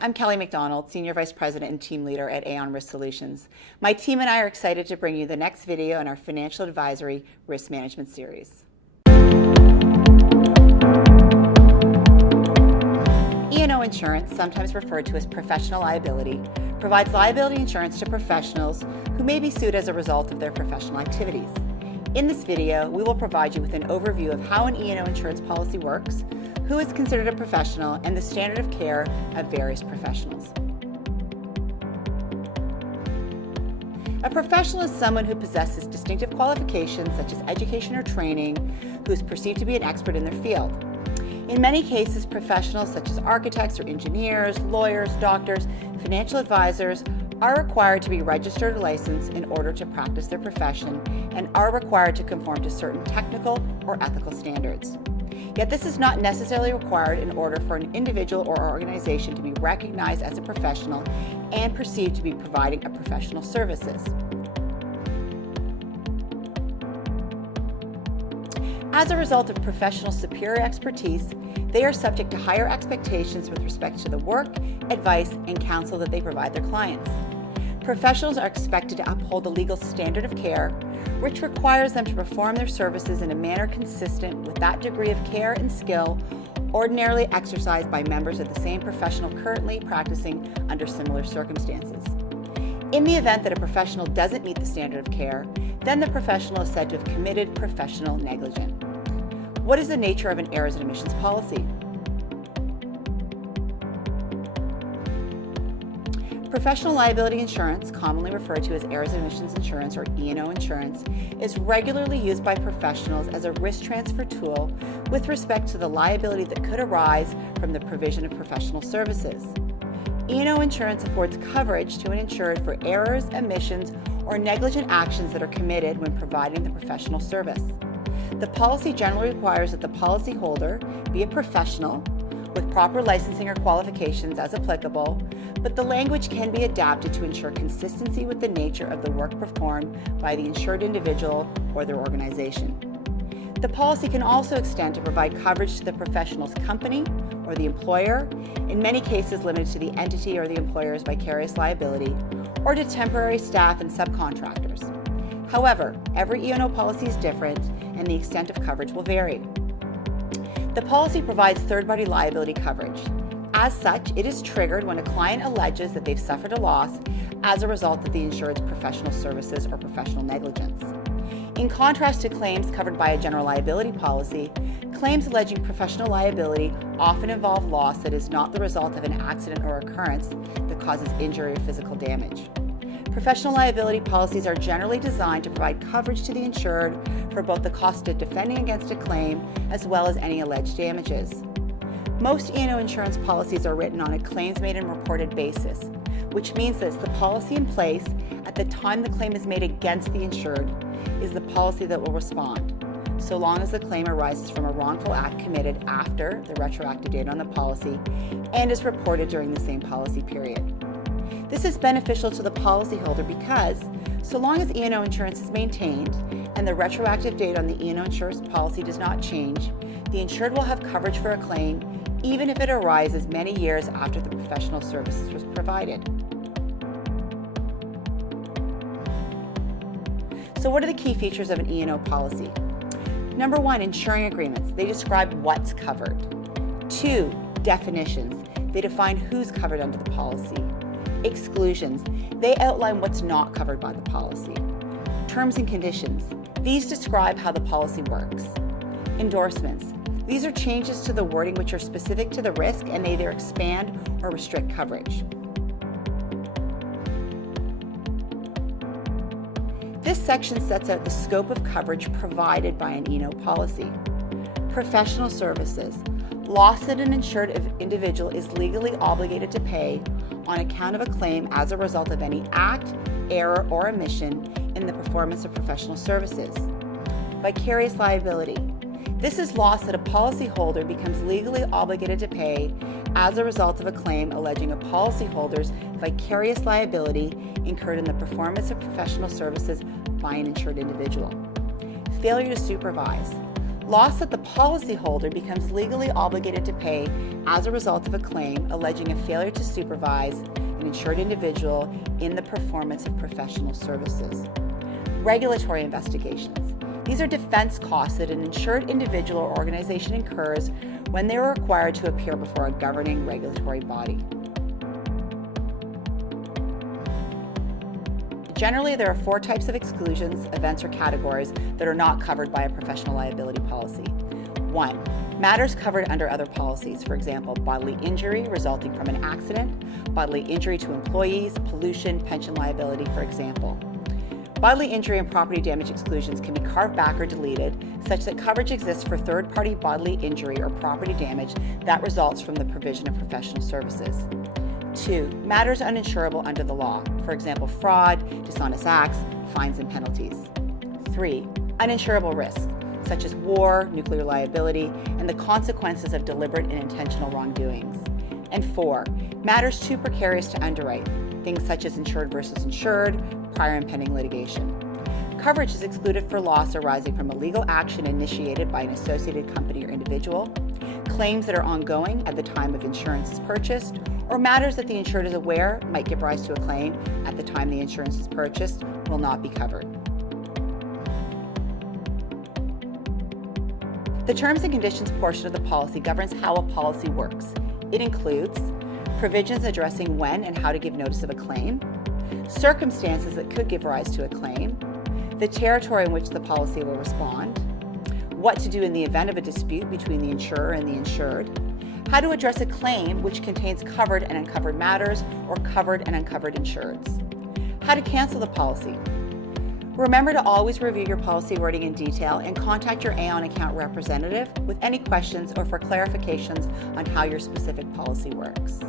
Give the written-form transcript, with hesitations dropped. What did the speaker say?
I'm Kelly McDonald, Senior Vice President and Team Leader at Aon Risk Solutions. My team and I are excited to bring you the next video in our Financial Advisory Risk Management series. E&O insurance, sometimes referred to as professional liability, provides liability insurance to professionals who may be sued as a result of their professional activities. In this video, we will provide you with an overview of how an E&O insurance policy works, who is considered a professional, and the standard of care of various professionals. A professional is someone who possesses distinctive qualifications such as education or training, who is perceived to be an expert in their field. In many cases, professionals such as architects or engineers, lawyers, doctors, financial advisors are required to be registered or licensed in order to practice their profession and are required to conform to certain technical or ethical standards. Yet this is not necessarily required in order for an individual or organization to be recognized as a professional and perceived to be providing a professional services. As a result of professional superior expertise, they are subject to higher expectations with respect to the work, advice, and counsel that they provide their clients. Professionals are expected to uphold a legal standard of care, which requires them to perform their services in a manner consistent with that degree of care and skill ordinarily exercised by members of the same professional currently practicing under similar circumstances. In the event that a professional doesn't meet the standard of care, then the professional is said to have committed professional negligence. What is the nature of an errors and omissions policy? Professional liability insurance, commonly referred to as errors and omissions insurance or E&O insurance, is regularly used by professionals as a risk transfer tool with respect to the liability that could arise from the provision of professional services. E&O insurance affords coverage to an insured for errors, omissions, or negligent actions that are committed when providing the professional service. The policy generally requires that the policyholder be a professional with proper licensing or qualifications as applicable, but the language can be adapted to ensure consistency with the nature of the work performed by the insured individual or their organization. The policy can also extend to provide coverage to the professional's company or the employer, in many cases limited to the entity or the employer's vicarious liability, or to temporary staff and subcontractors. However, every E&O policy is different and the extent of coverage will vary. The policy provides third-party liability coverage. As such, it is triggered when a client alleges that they've suffered a loss as a result of the insured's professional services or professional negligence. In contrast to claims covered by a general liability policy, claims alleging professional liability often involve loss that is not the result of an accident or occurrence that causes injury or physical damage. Professional liability policies are generally designed to provide coverage to the insured for both the cost of defending against a claim as well as any alleged damages. Most E&O insurance policies are written on a claims made and reported basis, which means that the policy in place at the time the claim is made against the insured is the policy that will respond, so long as the claim arises from a wrongful act committed after the retroactive date on the policy and is reported during the same policy period. This is beneficial to the policyholder because, so long as E&O insurance is maintained and the retroactive date on the E&O insurance policy does not change, the insured will have coverage for a claim even if it arises many years after the professional services was provided. So what are the key features of an E&O policy? Number one, insuring agreements. They describe what's covered. 2, definitions. They define who's covered under the policy. Exclusions. They outline what's not covered by the policy. Terms and conditions. These describe how the policy works. Endorsements. These are changes to the wording which are specific to the risk and they either expand or restrict coverage. This section sets out the scope of coverage provided by an E&O policy. Professional services. Loss that an insured individual is legally obligated to pay on account of a claim as a result of any act, error, or omission in the performance of professional services. Vicarious liability. This is loss that a policyholder becomes legally obligated to pay as a result of a claim alleging a policyholder's vicarious liability incurred in the performance of professional services by an insured individual. Failure to supervise. Loss that the policyholder becomes legally obligated to pay as a result of a claim alleging a failure to supervise an insured individual in the performance of professional services. Regulatory investigations. These are defense costs that an insured individual or organization incurs when they are required to appear before a governing regulatory body. Generally, there are 4 types of exclusions, events, or categories that are not covered by a professional liability policy. 1. Matters covered under other policies, for example, bodily injury resulting from an accident, bodily injury to employees, pollution, pension liability, for example. Bodily injury and property damage exclusions can be carved back or deleted such that coverage exists for third-party bodily injury or property damage that results from the provision of professional services. 2. Matters uninsurable under the law, for example, fraud, dishonest acts, fines and penalties. 3. Uninsurable risks, such as war, nuclear liability, and the consequences of deliberate and intentional wrongdoings. And 4. Matters too precarious to underwrite, things such as insured versus insured, prior and pending litigation. Coverage is excluded for loss arising from a legal action initiated by an associated company or individual, claims that are ongoing at the time of insurance is purchased, or matters that the insured is aware might give rise to a claim at the time the insurance is purchased will not be covered. The terms and conditions portion of the policy governs how a policy works. It includes provisions addressing when and how to give notice of a claim, circumstances that could give rise to a claim, the territory in which the policy will respond, what to do in the event of a dispute between the insurer and the insured, how to address a claim which contains covered and uncovered matters or covered and uncovered insureds, how to cancel the policy. Remember to always review your policy wording in detail and contact your Aon account representative with any questions or for clarifications on how your specific policy works.